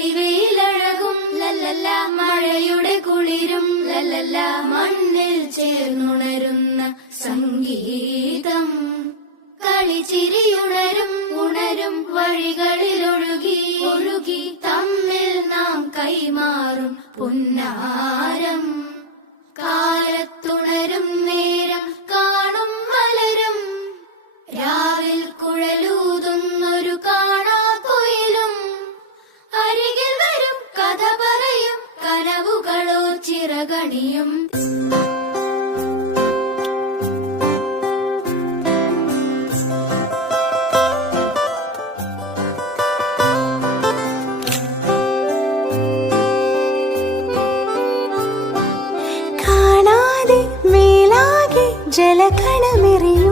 തെളിവെയിലഴകും ലല്ലല്ല, മഴയുടെ കുളിരും ലല്ലല്ല, മണ്ണിൽ ചേർന്നുണരുന്ന സംഗീതം. കളിച്ചിരിയുണരും ഉണരും വഴികളിലൊഴുകി ഒഴുകി തമ്മിൽ നാം കൈമാറും പുന്നാരം. കാലത്തുണരും നേരം കാണും മലരും, രാവിൽ കുഴലൂതുന്നൊരു കാണാക്കുയിലും. അരികിൽ വരും കഥ പറയും കനവുകളോ ചിറകണിയും. ജലകണമെറിയും